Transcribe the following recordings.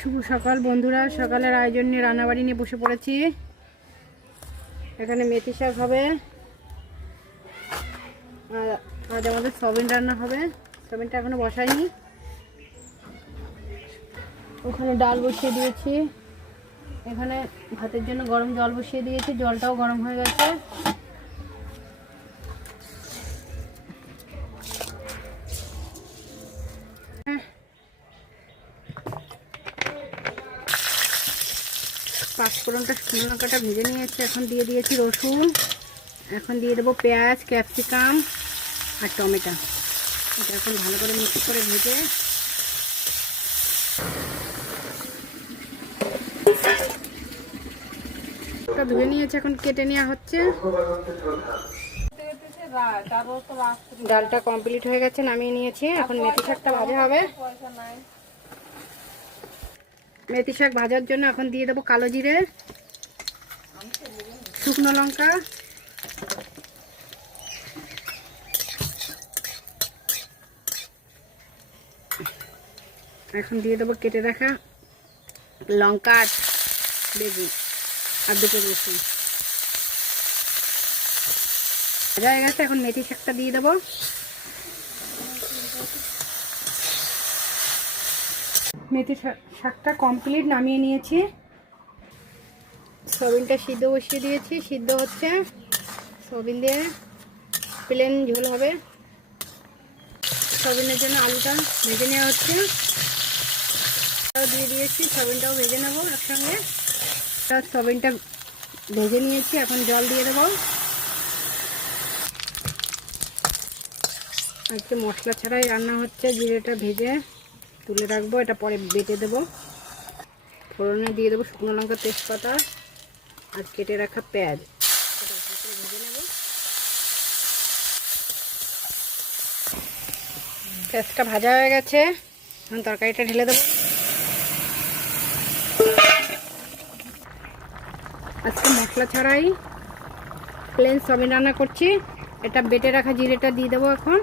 শুভ সকাল বন্ধুরা, সকালের আয়োজন নিয়ে রান্নাবাড়ি নিয়ে বসে পড়েছি। এখানে মেথি শাক হবে আর আজ আমাদের সয়াবিন রান্না হবে। সয়াবিনটা এখনো বসাইনি। ওখানে ডাল বসিয়ে দিয়েছি, এখানে ভাতের জন্য গরম জল বসিয়ে দিয়েছি, জলটাও গরম হয়ে গেছে। পাঁচফোড়নটা শুকনো লঙ্কাটা ভেজে নিয়েছি, এখন দিয়ে দিয়েছি রসুন, এখন দিয়ে দেবো পেঁয়াজ, ক্যাপসিকাম আর টমেটো। এটা এখন ভালো করে মিক্স করে ভেজে ধুয়ে নিয়েছে, এখন কেটে নেওয়া হচ্ছে। ডালটা কমপ্লিট হয়ে গেছে, নামিয়ে নিয়েছি। এখন মেথি শাকটা ভাজা হবে। মেথি শাক ভাজার জন্য এখন দিয়ে দেবো কালো জিরে, শুকনো লঙ্কা, এখন দিয়ে দেবো কেটে রাখা লঙ্কা আর বেগুন আর দুটো রসুন। ভাজা হয়ে গেছে, এখন মেথি শাকটা দিয়ে দেবো। মেথি শাকটা কমপ্লিট, নামিয়ে নিয়েছি। সয়াবিনটা সিদ্ধ বসিয়ে দিয়েছি, সিদ্ধ হচ্ছে। সয়াবিন দিয়ে প্লেন ঝোল হবে। সয়াবিনের জন্য আলুটা ভেজে নেওয়া হচ্ছে, দিয়ে দিয়েছি। সয়াবিনটাও ভেজে নেবো একসঙ্গে। সয়াবিনটা ভেজে নিয়েছি, এখন জল দিয়ে দেবো। আজকে মশলা ছাড়াই রান্না হচ্ছে। জিরেটা ভেজে তুলে রাখবো, এটা পরে বেটে দেবো। ফোড়নে দিয়ে দেবো শুকনো লঙ্কা, তেজপাতা আর কেটে রাখা পেঁয়াজ। ভেজে নেব। পেঁয়াজটা ভাজা হয়ে গেছে, এখন তরকারিটা ঢেলে দেবো। আজকে মশলা ছাড়াই প্লেন সয়াবিন রান্না করছি। এটা বেটে রাখা জিরেটা দিয়ে দেবো। এখন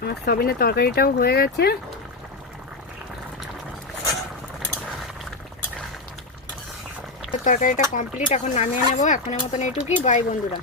আমার সয়াবিনের তরকারিটাও হয়ে গেছে। তরকারিটা কমপ্লিট, এখন নামিয়ে নেব। এখনের মতন এইটুকুই। বাই বন্ধুরা।